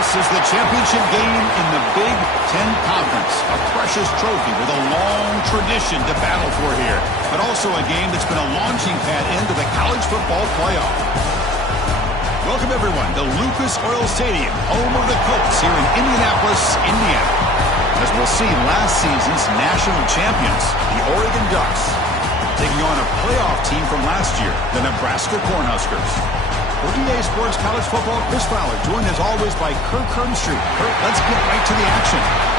This is the championship game in the Big Ten Conference. A precious trophy with a long tradition to battle for here. But also a game that's been a launching pad into the college football playoff. Welcome, everyone, to Lucas Oil Stadium, home of the Colts here in Indianapolis, Indiana. As we'll see, last season's national champions, the Oregon Ducks, taking on a playoff team from last year, the Nebraska Cornhuskers. For EA Sports College Football, Chris Fowler, joined as always by Kirk Herbstreit. Kirk, let's get right to the action.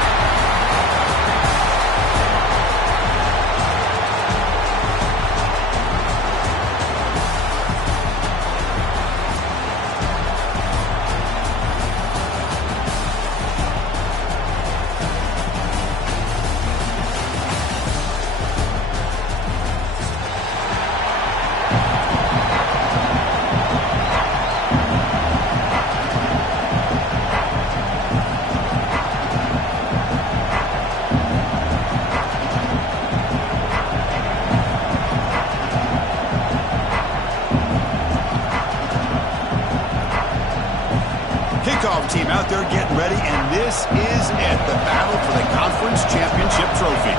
Team out there getting ready, and this is it, the battle for the conference championship trophy.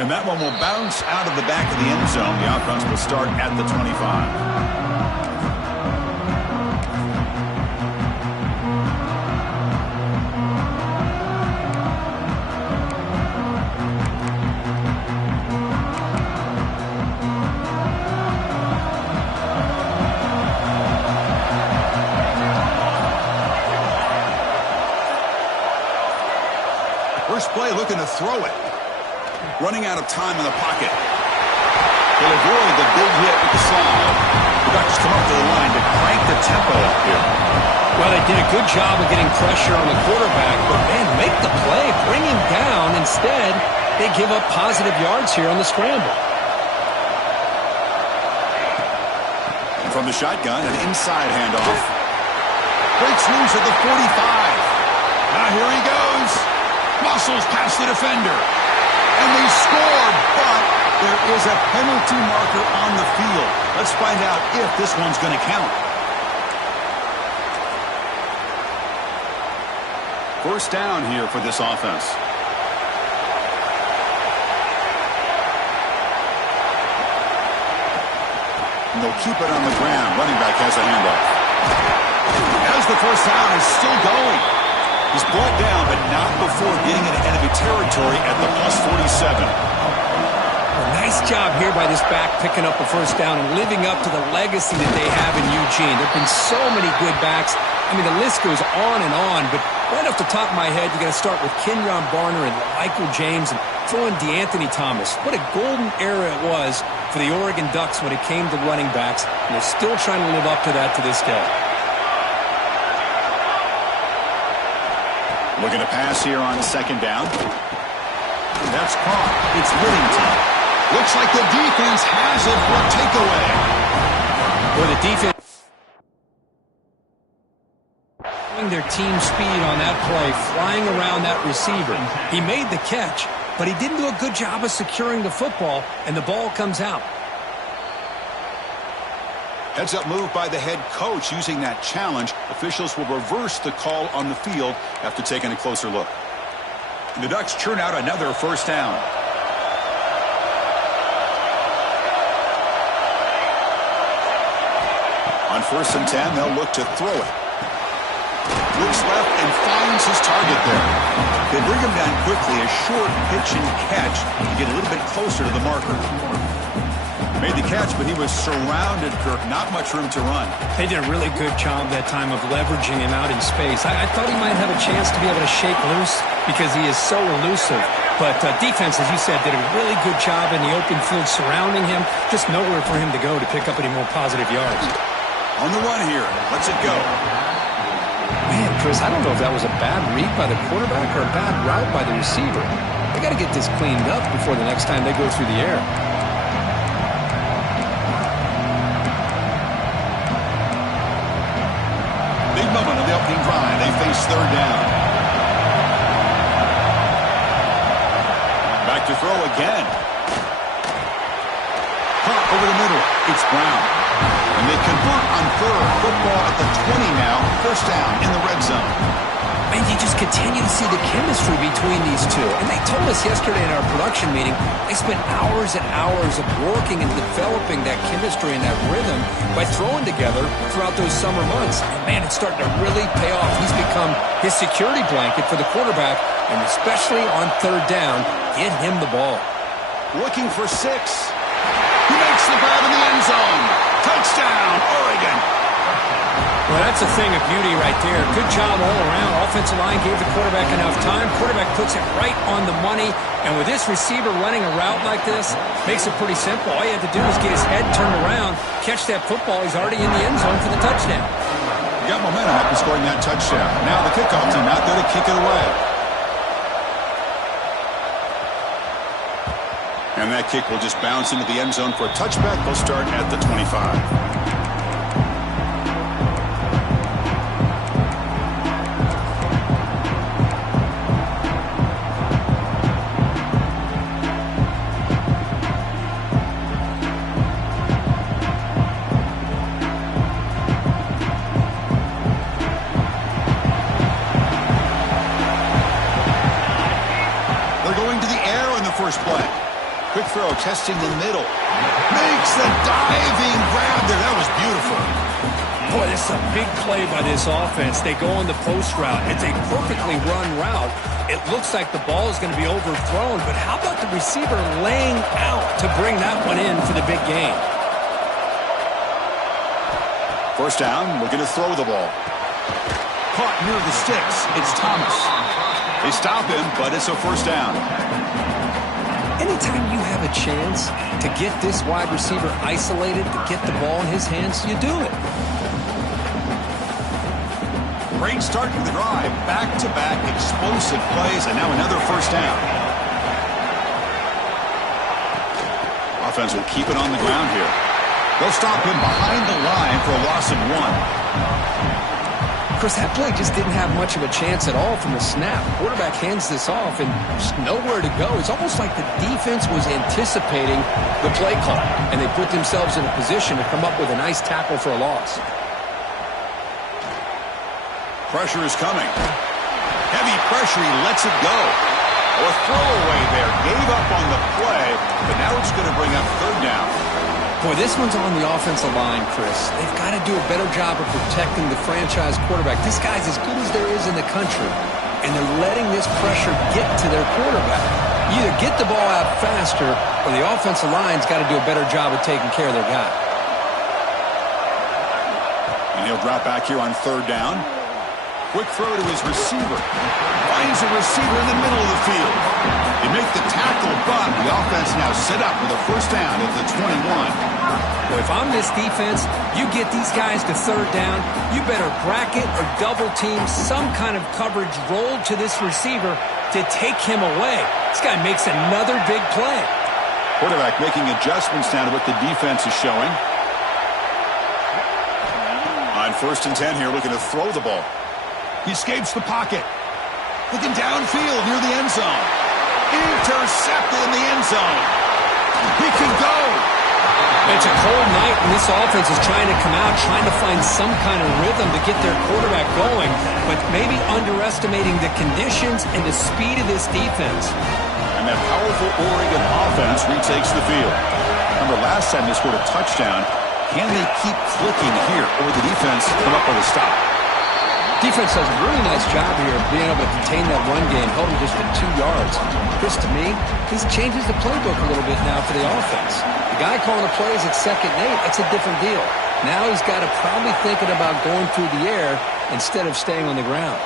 And that one will bounce out of the back of the end zone. The offense will start at the 25. First play, looking to throw it. Running out of time in the pocket. He'll avoid the big hit with the slide. The Ducks come up to the line to crank the tempo up here. Well, they did a good job of getting pressure on the quarterback, but, man, make the play, bring him down. Instead, they give up positive yards here on the scramble. And from the shotgun, an inside handoff. Breaks loose at the 45. Now here he goes. Muscles past the defender. And they score, but there is a penalty marker on the field. Let's find out if this one's going to count. First down here for this offense. And they'll keep it on the ground. Running back has a handoff. As the first down is still going. He's brought down, but not before getting into enemy territory at the plus 47. Well, nice job here by this back picking up the first down and living up to the legacy that they have in Eugene. There have been so many good backs. I mean, the list goes on and on, but right off the top of my head, you got to start with Kenyon Barner and Michael James and throw in DeAnthony Thomas. What a golden era it was for the Oregon Ducks when it came to running backs, and they're still trying to live up to that to this day. Looking to pass here on second down. That's caught. It's Whittington. Looks like the defense has it for a takeaway. Boy, the defense their team speed on that play, flying around that receiver. He made the catch, but he didn't do a good job of securing the football, and the ball comes out. Heads-up move by the head coach using that challenge. Officials will reverse the call on the field after taking a closer look. The Ducks churn out another first down. On 1st and 10, they'll look to throw it. Looks left and finds his target there. They bring him down quickly, a short pitch and catch to get a little bit closer to the marker. Made the catch, but he was surrounded, Kirk. Not much room to run. They did a really good job that time of leveraging him out in space. I thought he might have a chance to be able to shake loose because he is so elusive. But defense, as you said, did a really good job in the open field surrounding him. Just nowhere for him to go to pick up any more positive yards. On the run here. Let's it go. Man, Chris, I don't know if that was a bad read by the quarterback or a bad route by the receiver. They got to get this cleaned up before the next time they go through the air. Big moment of the opening drive. They face third down. Back to throw again. Caught over the middle. It's Brown. And they convert on third. Football at the 20 now. First down in the red zone. And you just continue to see the chemistry between these two. And they told us yesterday in our production meeting, they spent hours and hours of working and developing that chemistry and that rhythm by throwing together throughout those summer months. And man, it's starting to really pay off. He's become his security blanket for the quarterback, and especially on third down, get him the ball. Looking for 6. He makes the grab in the end zone. Touchdown, Oregon. Well, that's a thing of beauty right there. Good job all around. Offensive line gave the quarterback enough time. Quarterback puts it right on the money. And with this receiver running a route like this, makes it pretty simple. All you have to do is get his head turned around, catch that football. He's already in the end zone for the touchdown. You got momentum after scoring that touchdown. Now the kickoff team out there to kick it away. And that kick will just bounce into the end zone for a touchback. They'll start at the 25. First play. Quick throw, testing the middle. Makes the diving grab there. That was beautiful. Boy, this is a big play by this offense. They go on the post route. It's a perfectly run route. It looks like the ball is going to be overthrown, but how about the receiver laying out to bring that one in for the big gain? First down, we're going to throw the ball. Caught near the sticks. It's Thomas. They stop him, but it's a first down. Anytime you have a chance to get this wide receiver isolated, to get the ball in his hands, you do it. Great start to the drive. Back-to-back explosive plays, and now another first down. Offense will keep it on the ground here. They'll stop him behind the line for a loss of 1. Of course, that play just didn't have much of a chance at all from the snap. Quarterback hands this off and just nowhere to go. It's almost like the defense was anticipating the play call, and they put themselves in a position to come up with a nice tackle for a loss. Pressure is coming. Heavy pressure, he lets it go. A throwaway there, gave up on the play, but now it's going to bring up third down. Boy, this one's on the offensive line, Chris. They've got to do a better job of protecting the franchise quarterback. This guy's as good as there is in the country, and they're letting this pressure get to their quarterback. You either get the ball out faster, or the offensive line's got to do a better job of taking care of their guy. And he'll drop back here on third down. Quick throw to his receiver. Finds a receiver in the middle of the field. They make the tackle, but the offense now set up with a first down at the 21. Well, if I'm this defense, you get these guys to third down, you better bracket or double team some kind of coverage rolled to this receiver to take him away. This guy makes another big play. Quarterback making adjustments now to what the defense is showing. On 1st and 10 here, looking to throw the ball. He escapes the pocket. Looking downfield near the end zone. Intercepted in the end zone. He can go. It's a cold night, and this offense is trying to come out, trying to find some kind of rhythm to get their quarterback going, but maybe underestimating the conditions and the speed of this defense. And that powerful Oregon offense retakes the field. Remember, last time they scored a touchdown. Can they keep clicking here, or the defense come up with a stop? Defense does a really nice job here of being able to contain that run game, held him just for 2 yards. Chris, to me, this changes the playbook a little bit now for the offense. The guy calling the plays at 2nd and 8, that's a different deal. Now he's got to probably thinking about going through the air instead of staying on the ground.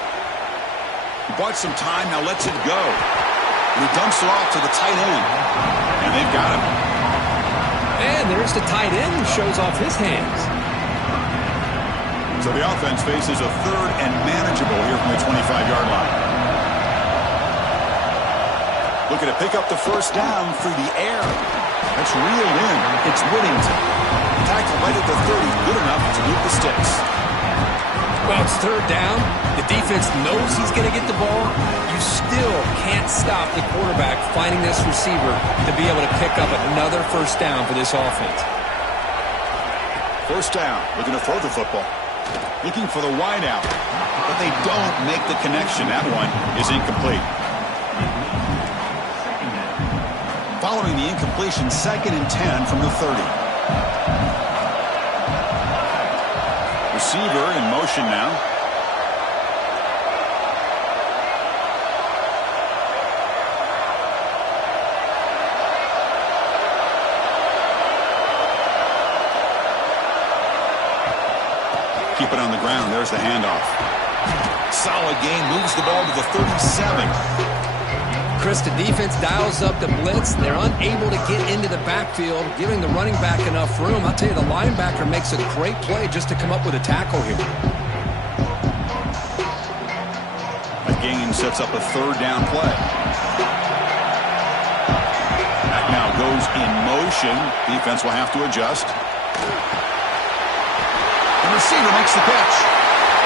He bought some time, now lets it go. And he dumps it off to the tight end. And they've got him. And there's the tight end who shows off his hands. So the offense faces a 3rd and manageable here from the 25-yard line. Looking to pick up the first down through the air. That's reeled in. It's Whittington. Tackle right at the 30, good enough to move the sticks. Well, it's 3rd down. The defense knows he's going to get the ball. You still can't stop the quarterback finding this receiver to be able to pick up another first down for this offense. First down, looking to throw the football. Looking for the wide out, but they don't make the connection. That one is incomplete. Following the incompletion, 2nd and 10 from the 30. Receiver in motion now. Keep it on the ground. There's the handoff. Solid gain. Moves the ball to the 37. Chris, the defense dials up the blitz. They're unable to get into the backfield, giving the running back enough room. I'll tell you, the linebacker makes a great play just to come up with a tackle here. A gain sets up a 3rd down play. That now goes in motion. Defense will have to adjust. The receiver makes the catch.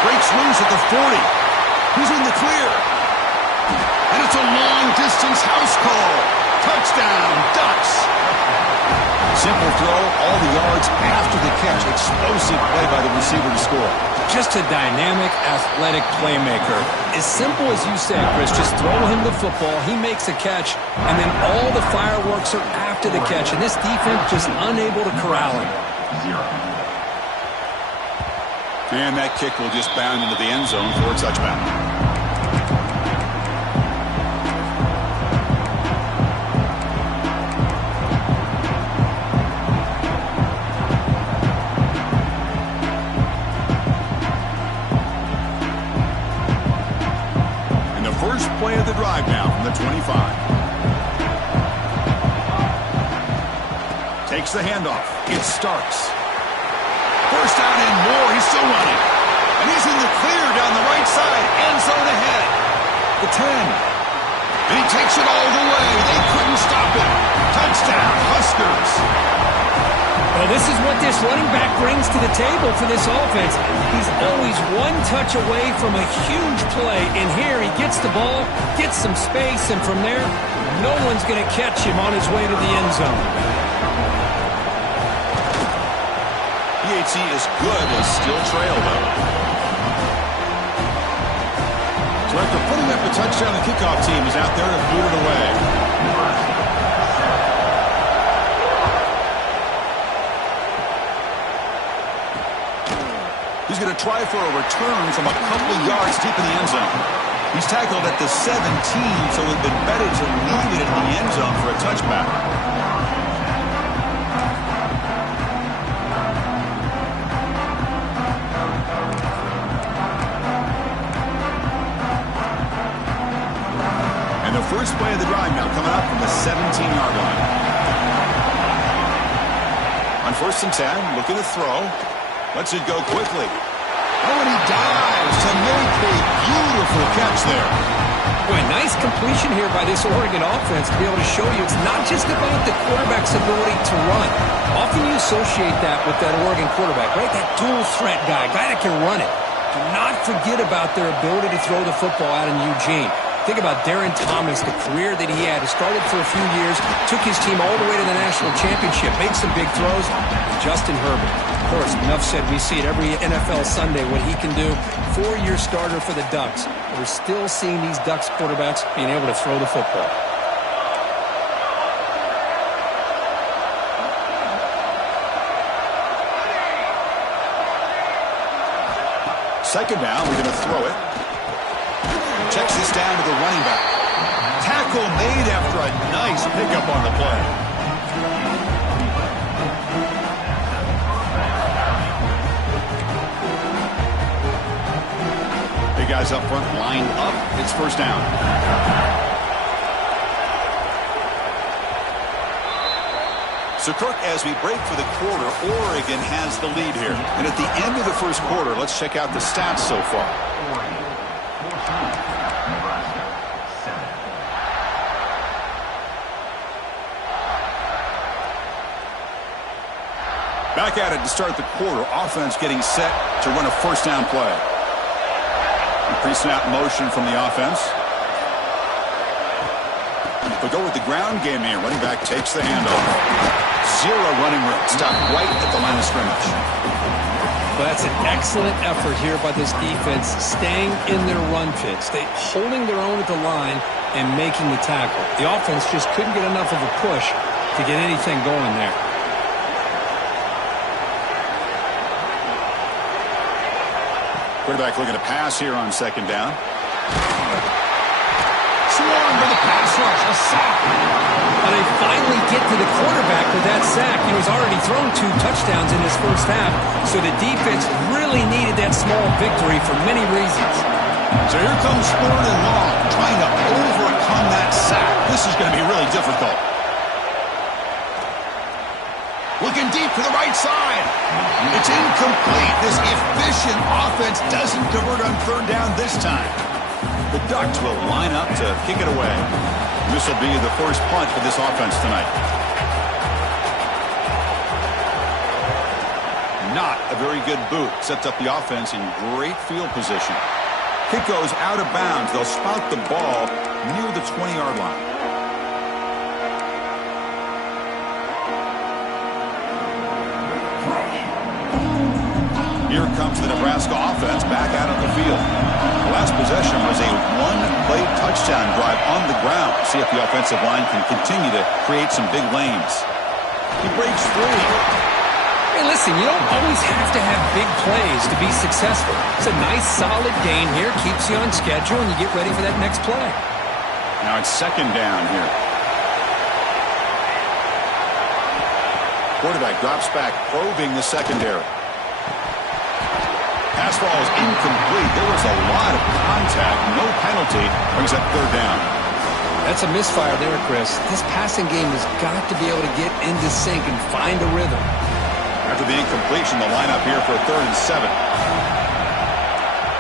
Breaks loose at the 40. He's in the clear. And it's a long-distance house call. Touchdown, Ducks. Simple throw, all the yards after the catch. Explosive play by the receiver to score. Just a dynamic, athletic playmaker. As simple as you said, Chris, just throw him the football, he makes a catch, and then all the fireworks are after the catch. And this defense just unable to corral him. And that kick will just bound into the end zone for a touchdown. And the first play of the drive now from the 25. Takes the handoff. It starts. First down and more. He's still running. And he's in the clear down the right side. End zone ahead. The 10. And he takes it all the way. They couldn't stop him. Touchdown, Huskers. Well, this is what this running back brings to the table for this offense. He's always one touch away from a huge play. And here he gets the ball, gets some space, and from there, no one's going to catch him on his way to the end zone. PAT is good as still trail, though. So after putting up the touchdown, the kickoff team is out there to boot it away. He's going to try for a return from a couple of yards deep in the end zone. He's tackled at the 17, so it would have been better to leave it in the end zone for a touchback. First play of the drive now coming up from the 17-yard line. On 1st and 10, looking to throw. Lets it go quickly. Oh, and he dives to make a beautiful catch there. Boy, nice completion here by this Oregon offense to be able to show you it's not just about the quarterback's ability to run. Often you associate that with that Oregon quarterback, right? That dual threat guy that can run it. Do not forget about their ability to throw the football out in Eugene. Think about Darren Thomas, the career that he had. He started for a few years, took his team all the way to the national championship, made some big throws. Justin Herbert. Of course, enough said, we see it every NFL Sunday, what he can do. 4-year starter for the Ducks. We're still seeing these Ducks quarterbacks being able to throw the football. Second down, we're going to throw it. Checks this down to the running back. Tackle made after a nice pickup on the play. Big guys up front lined up. It's first down. So, Kirk, as we break for the quarter, Oregon has the lead here. And at the end of the first quarter, let's check out the stats so far. Back at it to start the quarter. Offense getting set to run a first down play. Pre-snap motion from the offense. They'll go with the ground game here. Running back takes the handoff. Zero running room. Stopped right at the line of scrimmage. Well, that's an excellent effort here by this defense, staying in their run fits. They holding their own at the line and making the tackle. The offense just couldn't get enough of a push to get anything going there. Quarterback looking to pass here on second down. Swarm for the pass rush, a sack. And they finally get to the quarterback with that sack. He's already thrown 2 touchdowns in his first half, so the defense really needed that small victory for many reasons. So here comes 3rd and long, trying to overcome that sack. This is going to be really difficult. Looking deep to the right side. It's incomplete. This efficient offense doesn't convert on 3rd down this time. The Ducks will line up to kick it away. This will be the first punt for this offense tonight. Not a very good boot. Sets up the offense in great field position. Kick goes out of bounds. They'll spout the ball near the 20-yard line. Here comes the Nebraska offense back out on the field. The last possession was a 1-play touchdown drive on the ground. See if the offensive line can continue to create some big lanes. He breaks free. Hey, listen, you don't always have to have big plays to be successful. It's a nice, solid gain here. Keeps you on schedule, and you get ready for that next play. Now it's second down here. Quarterback drops back, probing the secondary. Pass ball is incomplete. There was a lot of contact. No penalty. Brings up 3rd down. That's a misfire there, Chris. This passing game has got to be able to get into sync and find a rhythm. After the incompletion, the lineup here for 3rd and 7.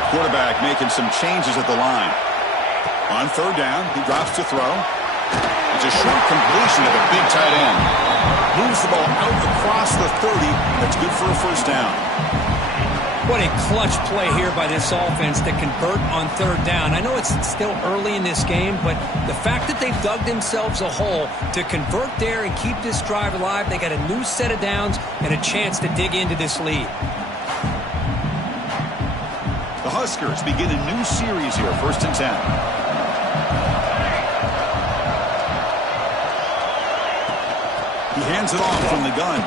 Quarterback making some changes at the line. On 3rd down, he drops to throw. It's a short completion of a big tight end. Moves the ball out across the 30. That's good for a first down. What a clutch play here by this offense to convert on 3rd down. I know it's still early in this game, but the fact that they've dug themselves a hole to convert there and keep this drive alive, they got a new set of downs and a chance to dig into this lead. The Huskers begin a new series here, 1st and 10. He hands it off from the gun.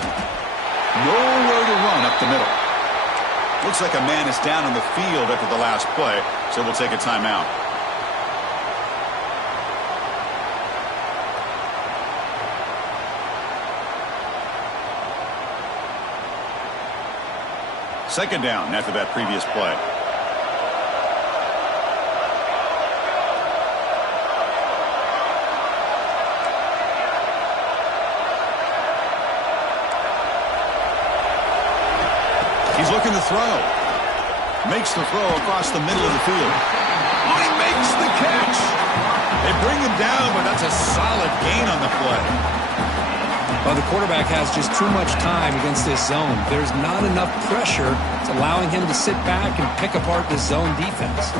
Nowhere to run up the middle. Looks like a man is down on the field after the last play, so we'll take a timeout. Second down after that previous play. He's looking to throw. Makes the throw across the middle of the field. Oh, he makes the catch. They bring him down, but that's a solid gain on the play. Well, the quarterback has just too much time against this zone. There's not enough pressure. It's allowing him to sit back and pick apart this zone defense.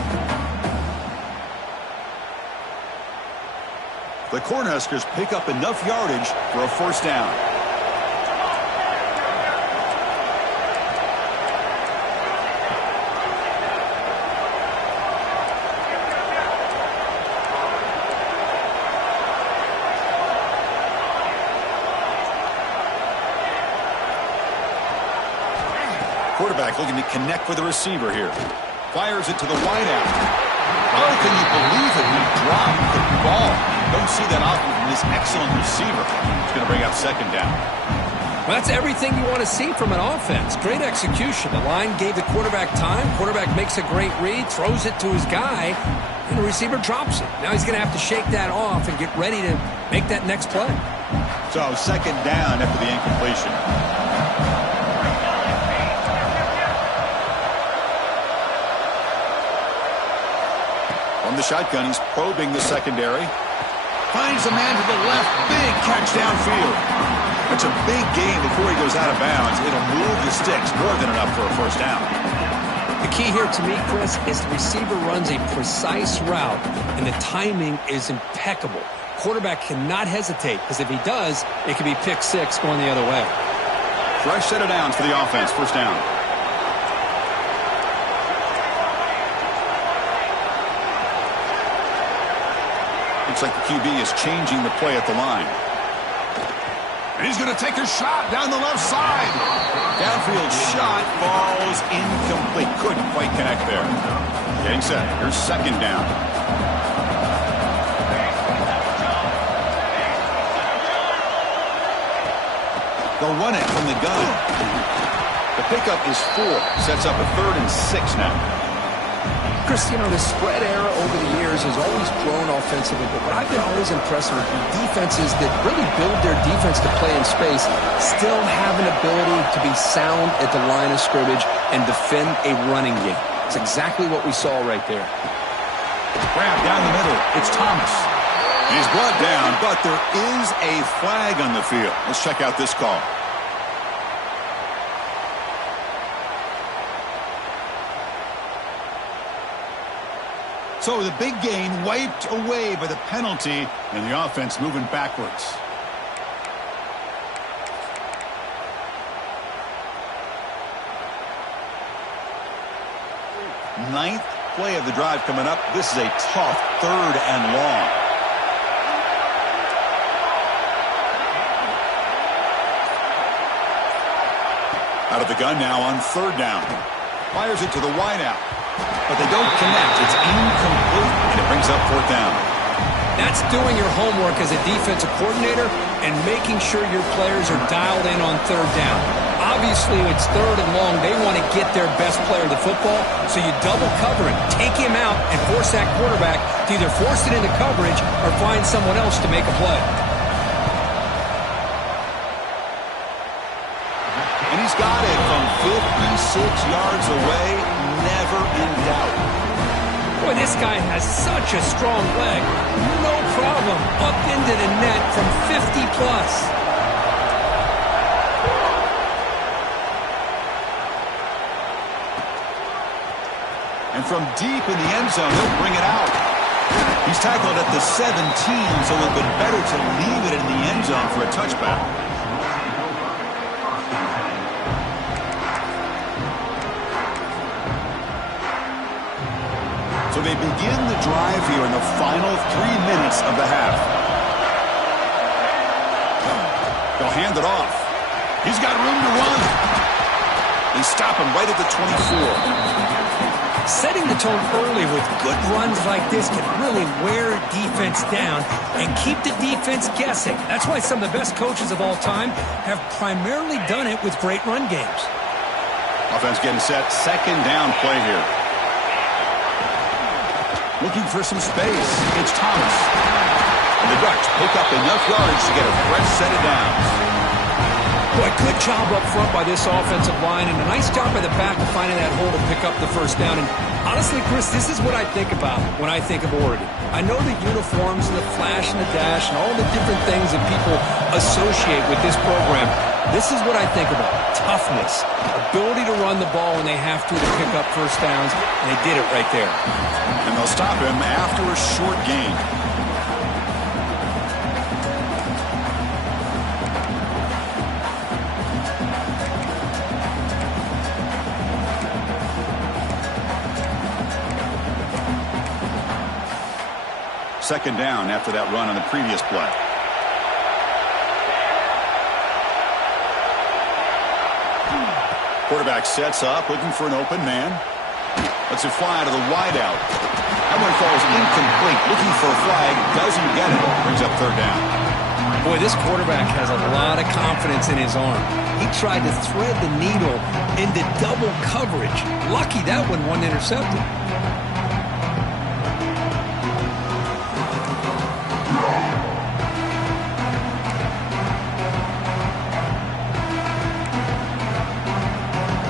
The Cornhuskers pick up enough yardage for a first down. Quarterback looking to connect with the receiver here. Fires it to the wideout. Oh, can you believe it? He dropped the ball. Don't see that often from this excellent receiver. He's going to bring up second down. Well, that's everything you want to see from an offense. Great execution. The line gave the quarterback time. Quarterback makes a great read, throws it to his guy, and the receiver drops it. Now he's going to have to shake that off and get ready to make that next play. So second down after the incompletion. From the shotgun, he's probing the secondary. Finds a man to the left. Big catch downfield. It's a big gain before he goes out of bounds. It'll move the sticks more than enough for a first down. The key here to me, Chris, is the receiver runs a precise route, and the timing is impeccable. Quarterback cannot hesitate, because if he does, it could be pick six going the other way. Fresh set of downs for the offense. First down. Looks like the QB is changing the play at the line. And he's going to take a shot down the left side. Downfield shot falls incomplete. Couldn't quite connect there. Getting set. Here's second down. They'll run it from the gun. The pickup is 4. Sets up a 3rd and 6 now. Chris, you know, the spread era over the years has always grown offensively, but what I've been always impressed with are defenses that really build their defense to play in space, still have an ability to be sound at the line of scrimmage and defend a running game. It's exactly what we saw right there. Grab down the middle. It's Thomas. He's brought down, but there is a flag on the field. Let's check out this call. So the big gain wiped away by the penalty, and the offense moving backwards. Ninth play of the drive coming up. This is a tough 3rd and long. Out of the gun now on 3rd down. Fires it to the wideout. But they don't connect. It's incomplete, and it brings up 4th down. That's doing your homework as a defensive coordinator and making sure your players are dialed in on 3rd down. Obviously, it's 3rd and long. They want to get their best player the football, so you double cover him, take him out, and force that quarterback to either force it into coverage or find someone else to make a play. And he's got it from 56 yards away. Never in doubt. Boy, this guy has such a strong leg. No problem. Up into the net from 50 plus. And from deep in the end zone, he'll bring it out. He's tackled at the 17, so it would have been better to leave it in the end zone for a touchback. So they begin the drive here in the final 3 minutes of the half. They'll hand it off. He's got room to run. They stop him right at the 24. Setting the tone early with good runs like this can really wear a defense down and keep the defense guessing. That's why some of the best coaches of all time have primarily done it with great run games. Offense getting set. Second down play here. Looking for some space. It's Thomas. And the Ducks pick up enough yards to get a fresh set of downs. Boy, good job up front by this offensive line, and a nice job by the back of finding that hole to pick up the first down. And honestly, Chris, this is what I think about when I think of Oregon. I know the uniforms and the flash and the dash and all the different things that people associate with this program. This is what I think about. Toughness, ability to run the ball when they have to pick up first downs, and they did it right there. And they'll stop him after a short gain. Second down after that run on the previous play. Quarterback sets up, looking for an open man. Lets it fly to the wideout. That one falls incomplete. Looking for a flag, doesn't get it. Brings up 3rd down. Boy, this quarterback has a lot of confidence in his arm. He tried to thread the needle into double coverage. Lucky that one wasn't intercepted.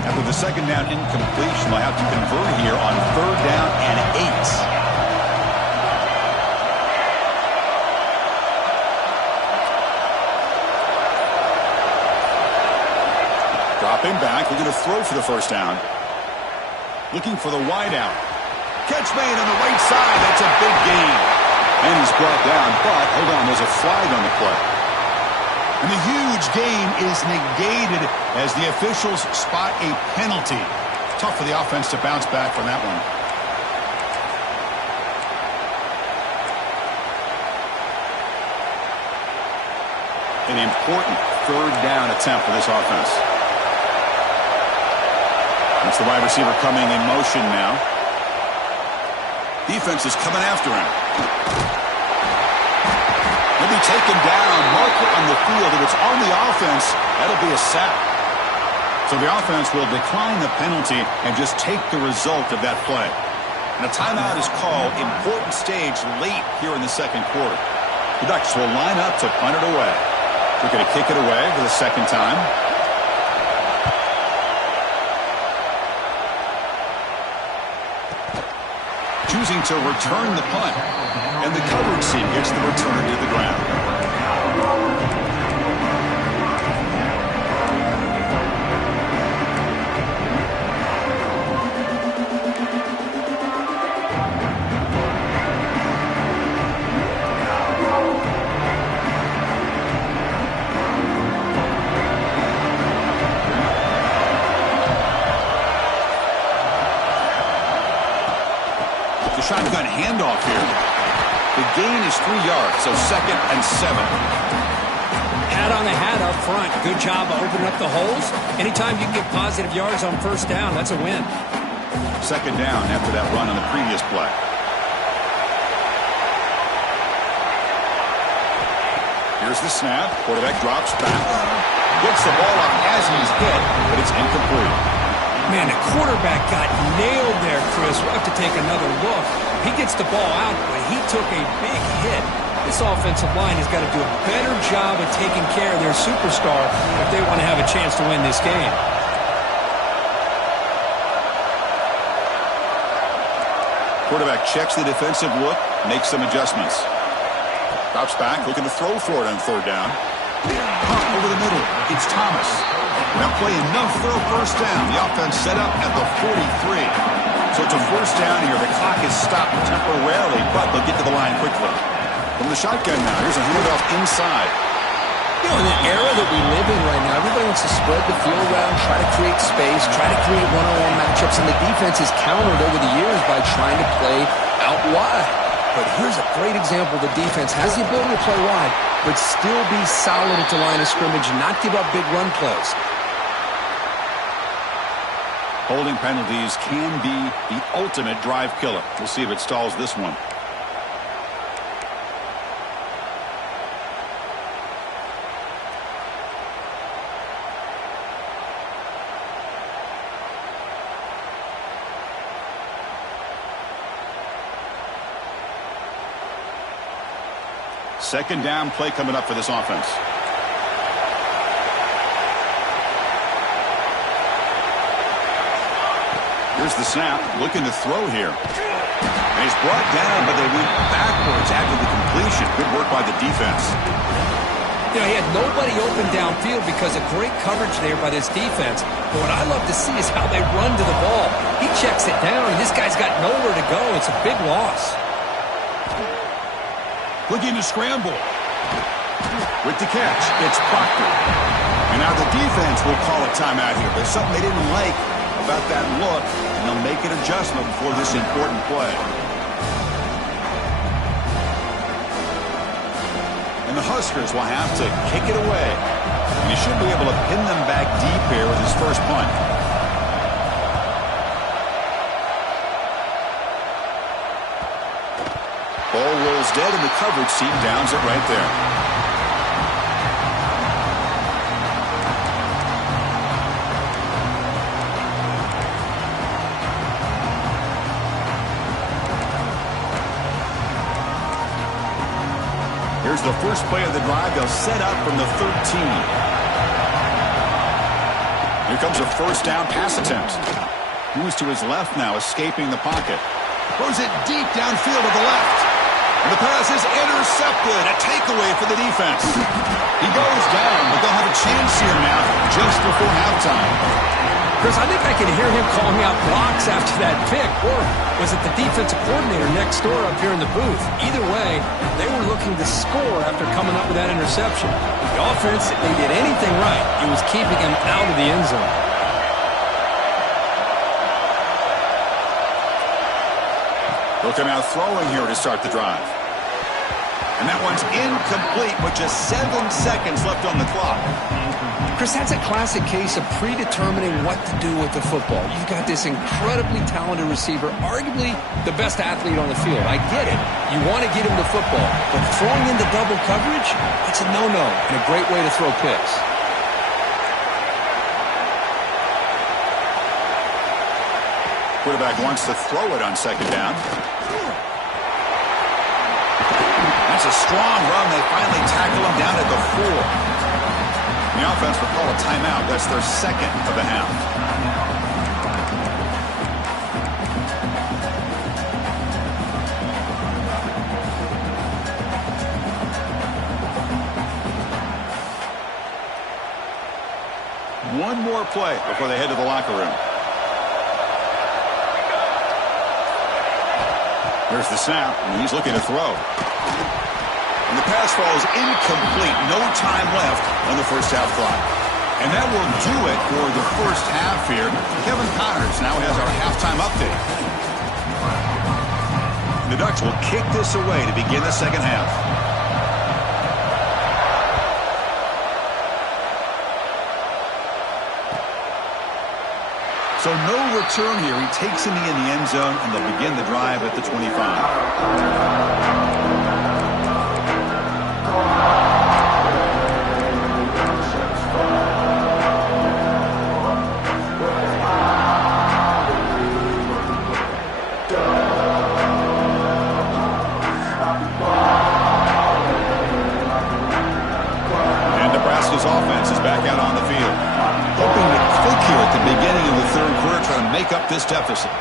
After the second down incompletion, they'll have to convert here on 3rd down and 8. Dropping back, looking to throw for the first down. Looking for the wideout. Catch made on the right side. That's a big gain. And he's brought down, but hold on, there's a flag on the play. And the huge gain is negated as the officials spot a penalty. Tough for the offense to bounce back from that one. An important third down attempt for this offense. That's the wide receiver coming in motion now. Defense is coming after him. He'll be taken down. Marker on the field. If it's on the offense, that'll be a sack. So the offense will decline the penalty and just take the result of that play. And a timeout is called. Important stage late here in the second quarter. The Ducks will line up to punt it away. They're going to kick it away for the second time. Choosing to return the punt. And the coverage team gets the return to the ground. Shotgun handoff here. The gain is 3 yards, so 2nd and 7. Hat on the hat up front. Good job of opening up the holes. Anytime you can get positive yards on first down, that's a win. 2nd down after that run on the previous play. Here's the snap. Quarterback drops back. Gets the ball up as he's hit, but it's incomplete. Man, the quarterback got nailed there, Chris. We'll have to take another look. He gets the ball out, but he took a big hit. This offensive line has got to do a better job of taking care of their superstar if they want to have a chance to win this game. Quarterback checks the defensive look, makes some adjustments. Drops back, looking to throw for it on 3rd down. Pump over the middle. It's Thomas. That play enough for a first down. The offense set up at the 43. So it's a first down here. The clock is stopped temporarily, but they'll get to the line quickly. From the shotgun now, here's a handoff inside. You know, in the era that we live in right now, everybody wants to spread the field around, try to create space, try to create one-on-one matchups, and the defense is countered over the years by trying to play out wide. But here's a great example. The defense has the ability to play wide, but still be solid at the line of scrimmage and not give up big run plays. Holding penalties can be the ultimate drive killer. We'll see if it stalls this one. Second down play coming up for this offense. Here's the snap, looking to throw here. And he's brought down, but they went backwards after the completion. Good work by the defense. You know, he had nobody open downfield because of great coverage there by this defense. But what I love to see is how they run to the ball. He checks it down, and this guy's got nowhere to go. It's a big loss. Looking to scramble. With the catch, it's Proctor. And now the defense will call a timeout here. There's something they didn't like about that look, and they'll make an adjustment before this important play. And the Huskers will have to kick it away. And he should be able to pin them back deep here with his first punt. Ball rolls dead, and the coverage team downs it right there. Here's the first play of the drive. They'll set up from the 13. Here comes a first down pass attempt. Moves to his left now, escaping the pocket. Throws it deep downfield to the left. And the pass is intercepted. A takeaway for the defense. He goes down, but they'll have a chance here now just before halftime. Chris, I think I can hear him calling out blocks after that pick. Or was it the defensive coordinator next door up here in the booth? Either way, they were looking to score after coming up with that interception. The offense, if they did anything right, it was keeping him out of the end zone. They'll come out throwing here to start the drive. And that one's incomplete with just 7 seconds left on the clock. Chris, that's a classic case of predetermining what to do with the football. You've got this incredibly talented receiver, arguably the best athlete on the field. I get it. You want to get him the football, but throwing into double coverage, that's a no-no and a great way to throw picks. Quarterback wants to throw it on second down. That's a strong run. They finally tackle him down at the 4. The offense will call a timeout. That's their second of the half. One more play before they head to the locker room. There's the snap, and he's looking to throw. And the pass falls incomplete. No time left on the first half clock. And that will do it for the first half here. Kevin Connors now has our halftime update. The Ducks will kick this away to begin the second half. So no return here. He takes it in the end zone, and they'll begin the drive at the 25. Nebraska's offense is back out on the field, hoping to click here at the beginning of the third quarter, trying to make up this deficit.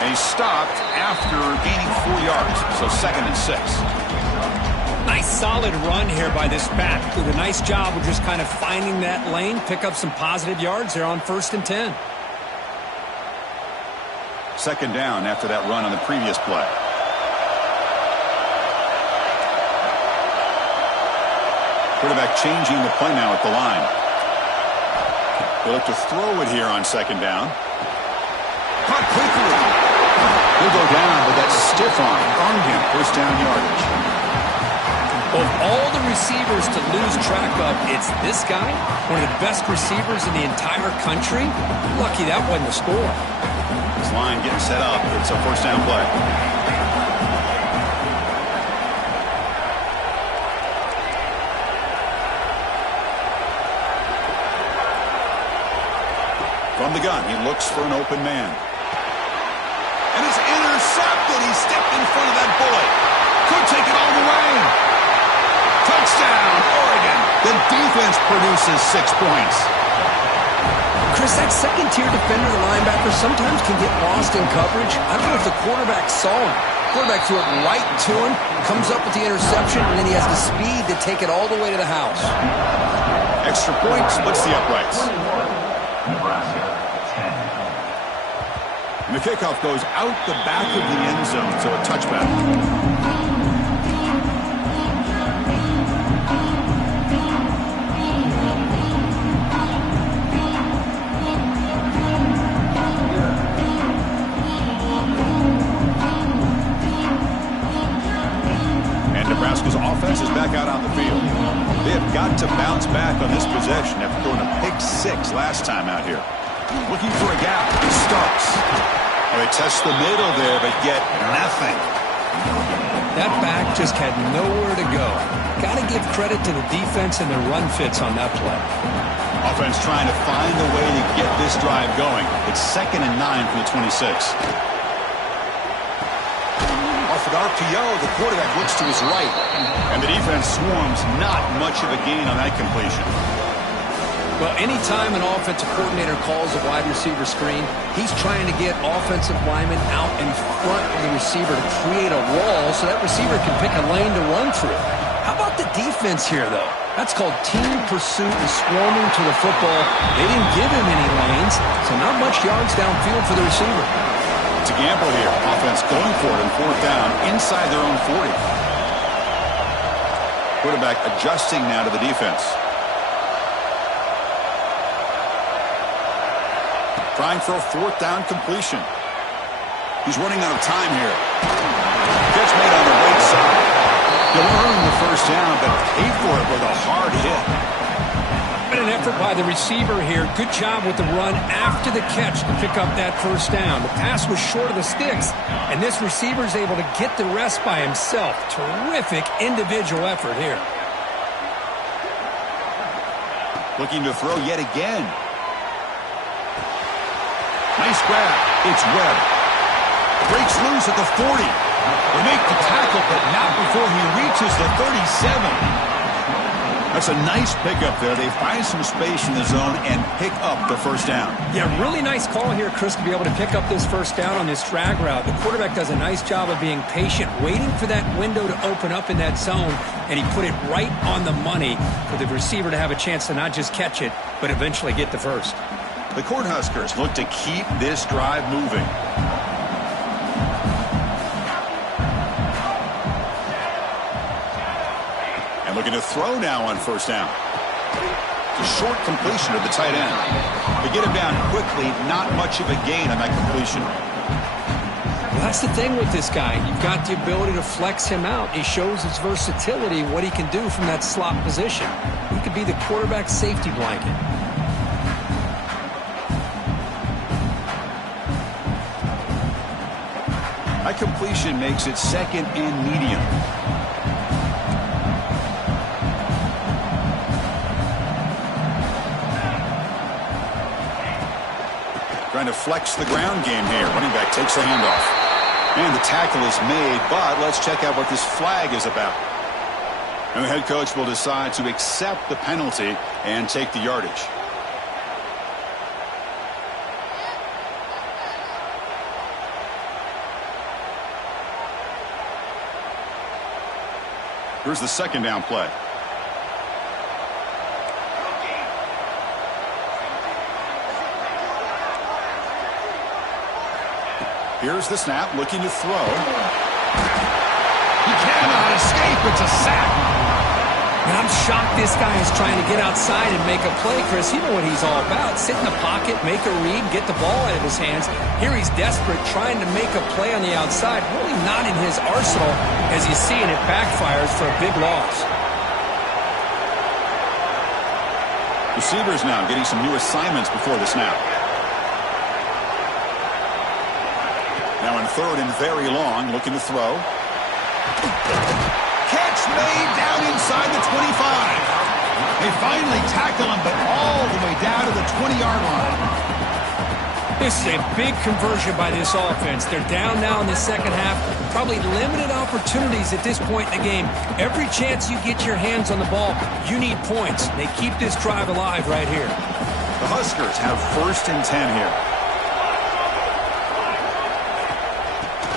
And he stopped after gaining 4 yards, so 2nd and 6. Nice solid run here by this back. Did a nice job of just kind of finding that lane, pick up some positive yards there on 1st and 10. Second down after that run on the previous play. Quarterback changing the play now at the line. They look to throw it here on second down. Caught quickly. He'll go down, but that stiff arm earned him first down yardage. Of all the receivers to lose track of, it's this guy, one of the best receivers in the entire country. Lucky that wasn't the score. This line getting set up. It's a first down play. From the gun, he looks for an open man. And it's intercepted. He stepped in front of that bullet. Could take it all the way. Touchdown, Oregon. The defense produces 6 points. Chris, that second-tier defender, the linebacker, sometimes can get lost in coverage. I don't know if the quarterback saw him. Quarterback threw it right to him, comes up with the interception, and then he has the speed to take it all the way to the house. Extra point splits the uprights. Nebraska, 10. And the kickoff goes out the back of the end zone, so a touchback. And Nebraska's offense is back out on the field. They have got to bounce back on this possession after throwing a pick 6 last time out here. Looking for a gap. He starts. Well, they test the middle there, but get nothing. That back just had nowhere to go. Got to give credit to the defense and their run fits on that play. Offense trying to find a way to get this drive going. It's 2nd and 9 from the 26. Off an RPO, the quarterback looks to his right. And the defense swarms. Not much of a gain on that completion. Well, anytime an offensive coordinator calls a wide receiver screen, he's trying to get offensive linemen out in front of the receiver to create a wall so that receiver can pick a lane to run through. How about about the defense here, though? That's called team pursuit and swarming to the football. They didn't give him any lanes, so not much yards downfield for the receiver. It's a gamble here. Offense going for it in 4th down inside their own 40. Quarterback adjusting now to the defense. Trying for a 4th down completion. He's running out of time here. Catch made on the right side. He'll earn the 1st down, but paid for it with a hard hit. And an effort by the receiver here. Good job with the run after the catch to pick up that 1st down. The pass was short of the sticks, and this receiver is able to get the rest by himself. Terrific individual effort here. Looking to throw yet again. Nice grab. It's Webb. Breaks loose at the 40. They make the tackle, but not before he reaches the 37. That's a nice pickup there. They find some space in the zone and pick up the 1st down. Yeah, really nice call here, Chris, to be able to pick up this 1st down on this drag route. The quarterback does a nice job of being patient, waiting for that window to open up in that zone, and he put it right on the money for the receiver to have a chance to not just catch it, but eventually get the 1st. The Cornhuskers look to keep this drive moving. And looking to throw now on 1st down. It's a short completion of the tight end. They get him down quickly, not much of a gain on that completion. Well, that's the thing with this guy. You've got the ability to flex him out. He shows his versatility, what he can do from that slot position. He could be the quarterback's safety blanket. That completion makes it 2nd and medium. Trying to flex the ground game here. Running back takes the handoff. And the tackle is made, but let's check out what this flag is about. And the head coach will decide to accept the penalty and take the yardage. Here's the 2nd down play. Here's the snap, looking to throw. He cannot escape. It's a sack. And I'm shocked this guy is trying to get outside and make a play, Chris. You know what he's all about. Sit in the pocket, make a read, get the ball out of his hands. Here he's desperate, trying to make a play on the outside. Really not in his arsenal, as you see, and it backfires for a big loss. Receivers now getting some new assignments before the snap. Now in 3rd and very long, looking to throw. Catch made down inside the 25. They finally tackle him, but all the way down to the 20-yard line. This is a big conversion by this offense. They're down now in the 2nd half. Probably limited opportunities at this point in the game. Every chance you get your hands on the ball, you need points. They keep this drive alive right here. The Huskers have 1st and 10 here.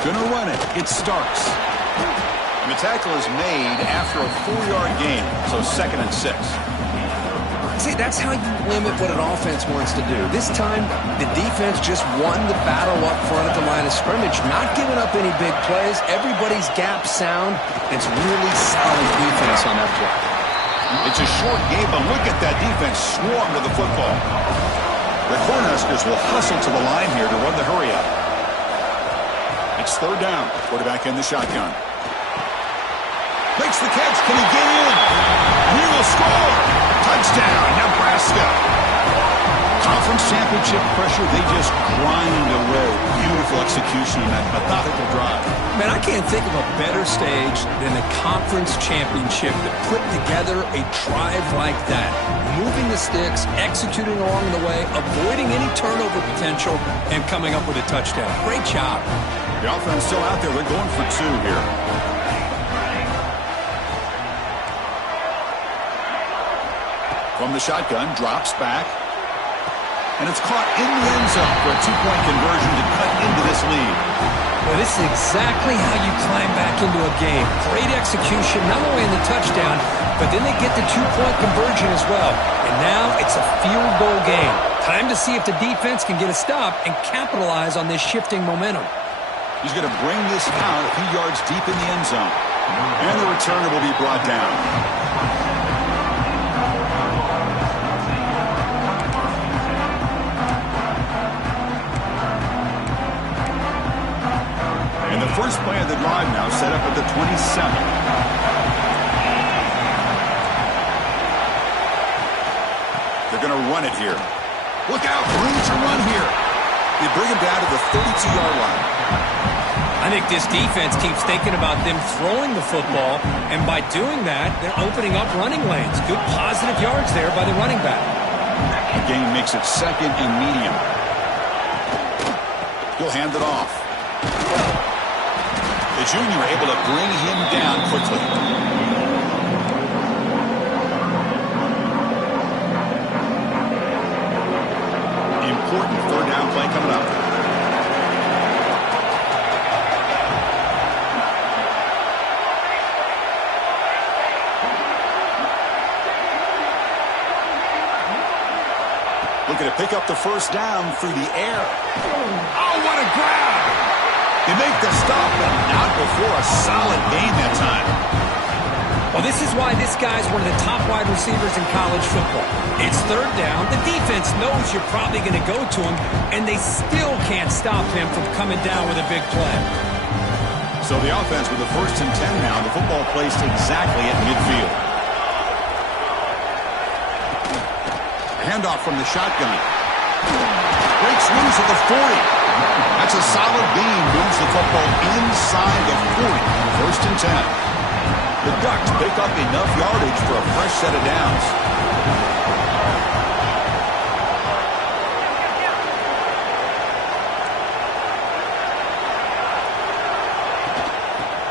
Gonna run it. It's Starks. And the tackle is made after a 4-yard gain, so 2nd and 6. See, that's how you limit what an offense wants to do. This time, the defense just won the battle up front at the line of scrimmage, not giving up any big plays. Everybody's gap sound. It's really solid defense on that play. It's a short game, but look at that defense swarm to the football. The Cornhuskers will hustle to the line here to run the hurry up. It's 3rd down. Quarterback in the shotgun. Makes the catch. Can he get in? He will score. Touchdown, Nebraska. Conference championship pressure. They just grind away. Beautiful execution on that methodical drive. Man, I can't think of a better stage than the conference championship to put together a drive like that. Moving the sticks, executing along the way, avoiding any turnover potential, and coming up with a touchdown. Great job. The offense still out there. They're going for 2 here. From the shotgun, drops back. And it's caught in the end zone for a 2-point conversion to cut into this lead. Well, this is exactly how you climb back into a game. Great execution, not only in the touchdown, but then they get the 2-point conversion as well. And now it's a field goal game. Time to see if the defense can get a stop and capitalize on this shifting momentum. He's going to bring this out a few yards deep in the end zone. And the returner will be brought down. And the first play of the drive now set up at the 27. They're going to run it here. Look out, room to run here. They bring him down to the 32-yard line. I think this defense keeps thinking about them throwing the football, and by doing that, they're opening up running lanes. Good positive yards there by the running back. The game makes it second and medium. He'll hand it off. The junior able to bring him down quickly. Important third down play coming up. Looking to pick up the first down through the air. Oh, what a grab! They make the stop, but not before a solid gain that time. Well, this is why this guy's one of the top wide receivers in college football. It's third down. The defense knows you're probably going to go to him, and they still can't stop him from coming down with a big play. So the offense with the first and 10 now. The football placed exactly at midfield. Handoff from the shotgun. Breaks loose at the 40. That's a solid gain. Moves the football inside the 40. First and 10. The Ducks pick up enough yardage for a fresh set of downs.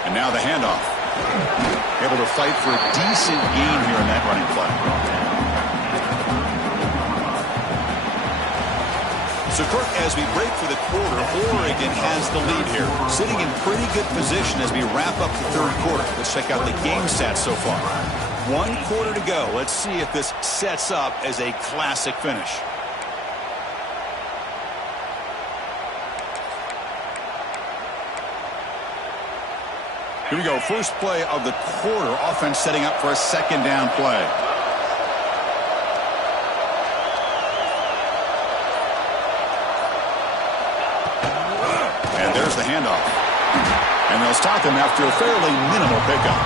And now the handoff. Able to fight for a decent gain here in that running play. So, Kirk, as we break for the quarter, Oregon has the lead here, sitting in pretty good position as we wrap up the third quarter. Let's check out the game stats so far. 1 quarter to go. Let's see if this sets up as a classic finish. Here we go. First play of the quarter. Offense setting up for a second down play. There's the handoff. And they'll stop him after a fairly minimal pickup.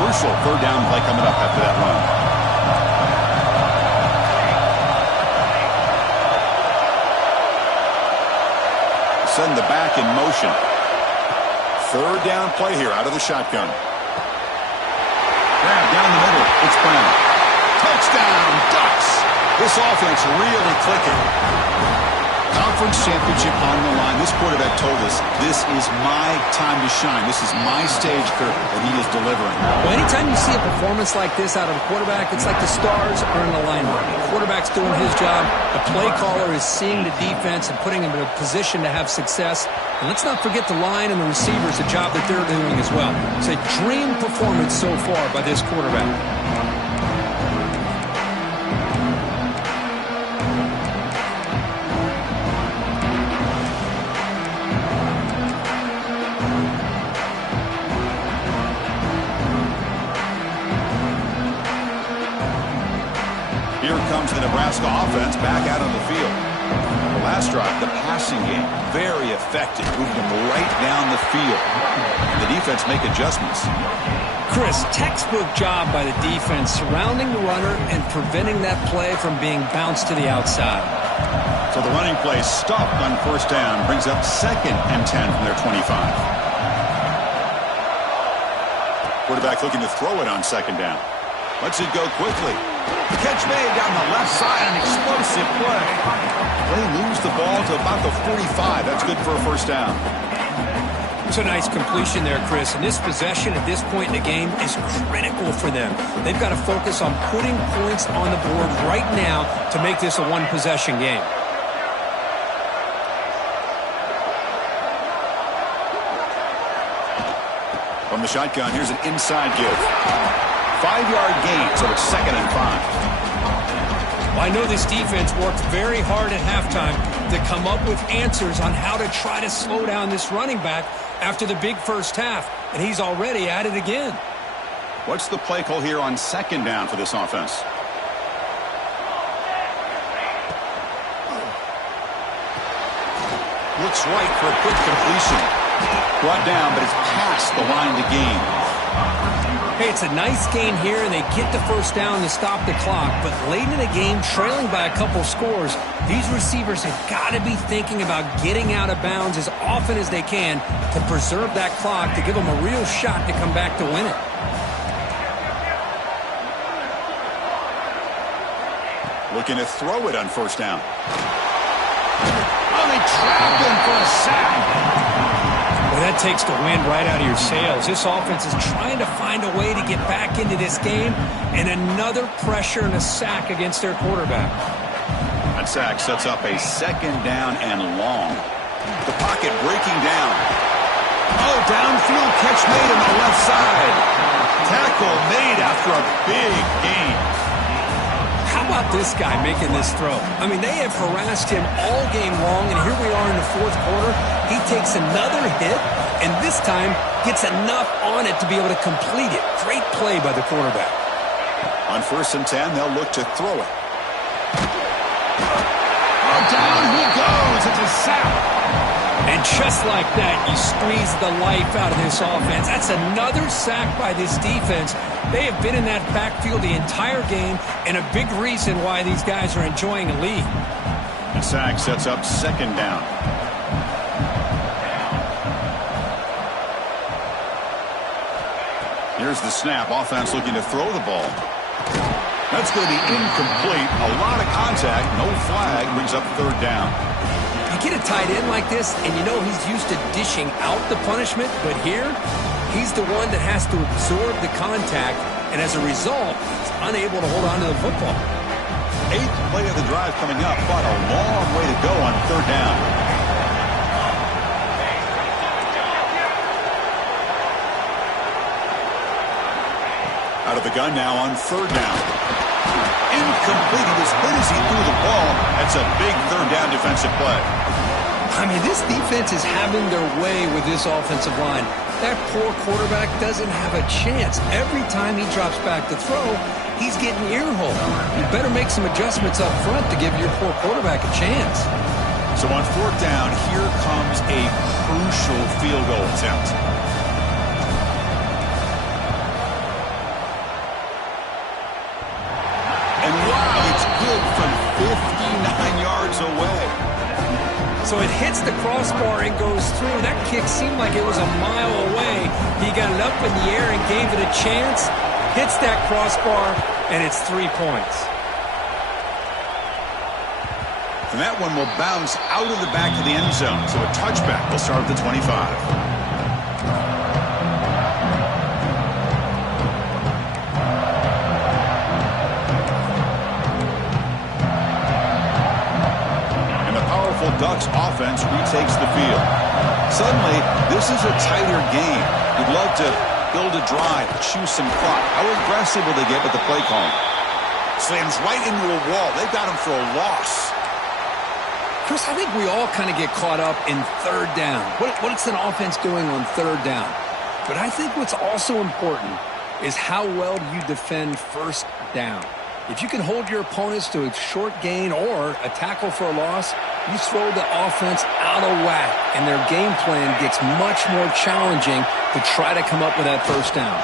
Crucial third down play coming up after that run. Send the back in motion. Third down play here out of the shotgun. Grab down the middle. It's Brown. Touchdown, Ducks. This offense really clicking. Conference championship on the line. This quarterback told us, this is my time to shine. This is my stage, Kirk, and he is delivering. Well, anytime you see a performance like this out of a quarterback, it's like the stars are in alignment. The quarterback's doing his job. The play caller is seeing the defense and putting him in a position to have success. And let's not forget the line and the receivers, the job that they're doing as well. It's a dream performance so far by this quarterback. Here comes the Nebraska offense back out on the field. The last drive, the passing game, very effective, moving them right down the field. And the defense make adjustments. Chris, textbook job by the defense surrounding the runner and preventing that play from being bounced to the outside. So the running play stopped on first down, brings up second and 10 from their 25. Quarterback looking to throw it on second down. Lets it go quickly. Catch made down the left side, an explosive play. They lose the ball to about the 45. That's good for a first down. It's a nice completion there, Chris. And this possession at this point in the game is critical for them. They've got to focus on putting points on the board right now to make this a one-possession game. From the shotgun, here's an inside give. 5-yard gain, so it's 2nd and 5. Well, I know this defense worked very hard at halftime to come up with answers on how to try to slow down this running back after the big first half, and he's already at it again. What's the play call here on 2nd down for this offense? Looks right for a quick completion. Brought down, but it's past the line to gain. Hey, it's a nice game here, and they get the first down to stop the clock. But late in the game, trailing by a couple scores, these receivers have got to be thinking about getting out of bounds as often as they can to preserve that clock, to give them a real shot to come back to win it. Looking to throw it on first down. Oh, they trapped him for a sack. Well, that takes the wind right out of your sails. This offense is trying to find a way to get back into this game, and another pressure and a sack against their quarterback. That sack sets up a 2nd down and long. The pocket breaking down. Oh, downfield catch made on the left side. Tackle made after a big gain. How about this guy making this throw? I mean, they have harassed him all game long, and here we are in the 4th quarter. He takes another hit, and this time gets enough on it to be able to complete it. Great play by the quarterback. On 1st and 10, they'll look to throw it. Oh, down he goes. It's a sack. And just like that, you squeeze the life out of this offense. That's another sack by this defense. They have been in that backfield the entire game, and a big reason why these guys are enjoying a lead. The sack sets up 2nd down. Here's the snap. Offense looking to throw the ball. That's going to be incomplete. A lot of contact. No flag. Brings up 3rd down. You get a tight end like this, and you know he's used to dishing out the punishment, but here, he's the one that has to absorb the contact, and as a result, he's unable to hold on to the football. 8th play of the drive coming up, but a long way to go on 3rd down. Out of the gun now on 3rd down. Incomplete. He was hit as he threw the ball. That's a big 3rd down defensive play. I mean, this defense is having their way with this offensive line. That poor quarterback doesn't have a chance. Every time he drops back to throw, he's getting earholed. You better make some adjustments up front to give your poor quarterback a chance. So on 4th down, here comes a crucial field goal attempt. And wow, it's good from 59 yards away. So it hits the crossbar and goes through. That kick seemed like it was a mile away. He got it up in the air and gave it a chance. Hits that crossbar, and it's 3 points. And that one will bounce out of the back of the end zone. So a touchback will start at the 25. Ducks offense retakes the field. Suddenly, this is a tighter game. You'd love to build a drive, choose some clock. How aggressive will they get with the play call? Slams right into a wall. They've got him for a loss. Chris, I think we all kind of get caught up in 3rd down. What's an offense doing on 3rd down? But I think what's also important is how well do you defend 1st down. If you can hold your opponents to a short gain or a tackle for a loss, you throw the offense out of whack, and their game plan gets much more challenging to try to come up with that 1st down.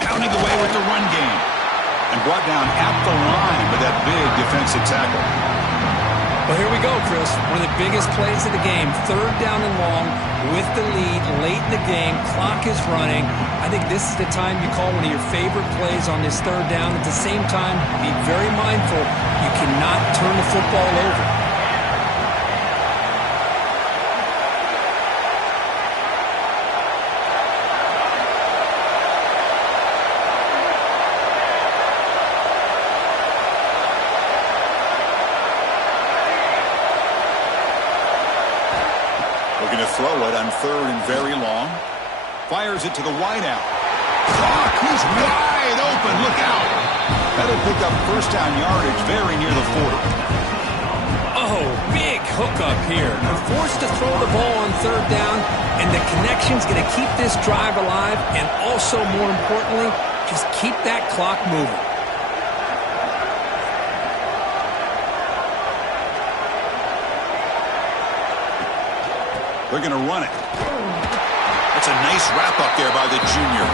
Pounding away with the run game. And brought down at the line with that big defensive tackle. Well, here we go, Chris. One of the biggest plays of the game. 3rd down and long with the lead late in the game. Clock is running. I think this is the time you call one of your favorite plays on this 3rd down. At the same time, be very mindful. You cannot turn the football over. Looking to throw it on 3rd and very long. Fires it to the wideout. Clock, he's wide open. Look out. That'll pick up first down yardage very near the 40. Oh, big hookup here. They're forced to throw the ball on 3rd down, and the connection's going to keep this drive alive, and also, more importantly, just keep that clock moving. They're going to run it. That's a nice wrap-up there by the junior.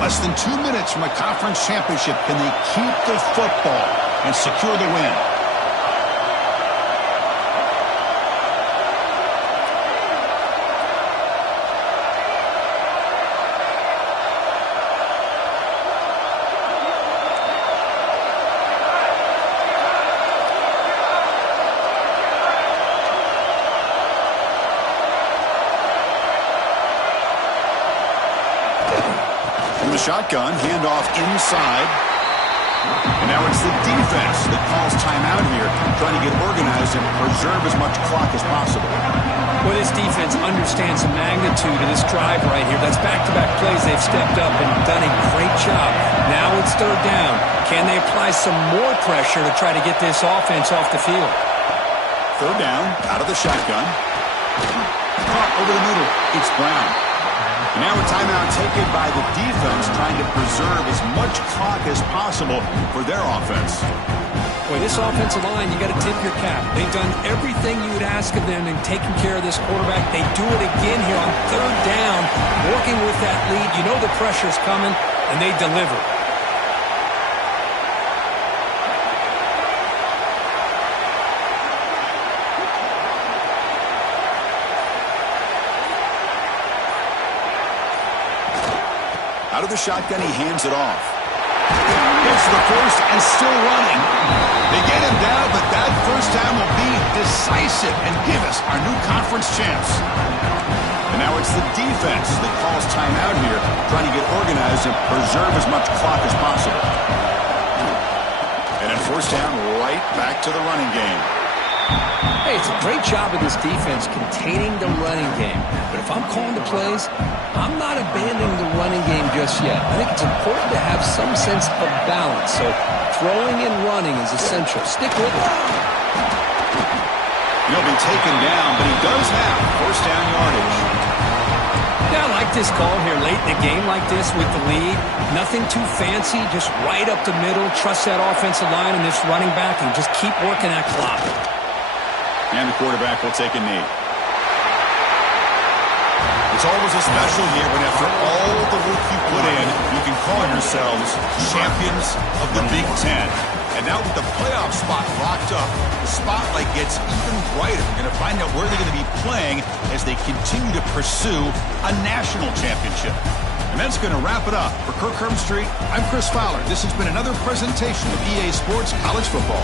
Less than 2 minutes from a conference championship. Can they keep the football and secure the win? Shotgun, handoff inside. And now it's the defense that calls timeout here, trying to get organized and preserve as much clock as possible. Well, this defense understands the magnitude of this drive right here. That's back-to-back plays. They've stepped up and done a great job. Now it's 3rd down. Can they apply some more pressure to try to get this offense off the field? 3rd down, out of the shotgun. Caught over the middle. It's Brown. And now a timeout taken by the defense, trying to preserve as much clock as possible for their offense. Boy, this offensive line, you got to tip your cap. They've done everything you would ask of them in taking care of this quarterback. They do it again here on 3rd down, working with that lead. You know the pressure's coming, and they deliver. Out of the shotgun, he hands it off. Gets the first and still running. They get him down, but that first down will be decisive and give us our new conference champs. And now it's the defense that calls timeout here, trying to get organized and preserve as much clock as possible. And then 1st down, right back to the running game. Hey, it's a great job of this defense containing the running game. But if I'm calling the plays, I'm not abandoning the running game just yet. I think it's important to have some sense of balance. So throwing and running is essential. Stick with it. He'll be taken down, but he does have 1st down yardage. Yeah, I like this call here late in a game like this with the lead. Nothing too fancy, just right up the middle. Trust that offensive line and this running back and just keep working that clock. And the quarterback will take a knee. It's always a special year when after all the work you put in, you can call yourselves champions of the Big Ten. And now with the playoff spot locked up, the spotlight gets even brighter. We're going to find out where they're going to be playing as they continue to pursue a national championship. And that's going to wrap it up. For Kirk Herbstreit, I'm Chris Fowler. This has been another presentation of EA Sports College Football.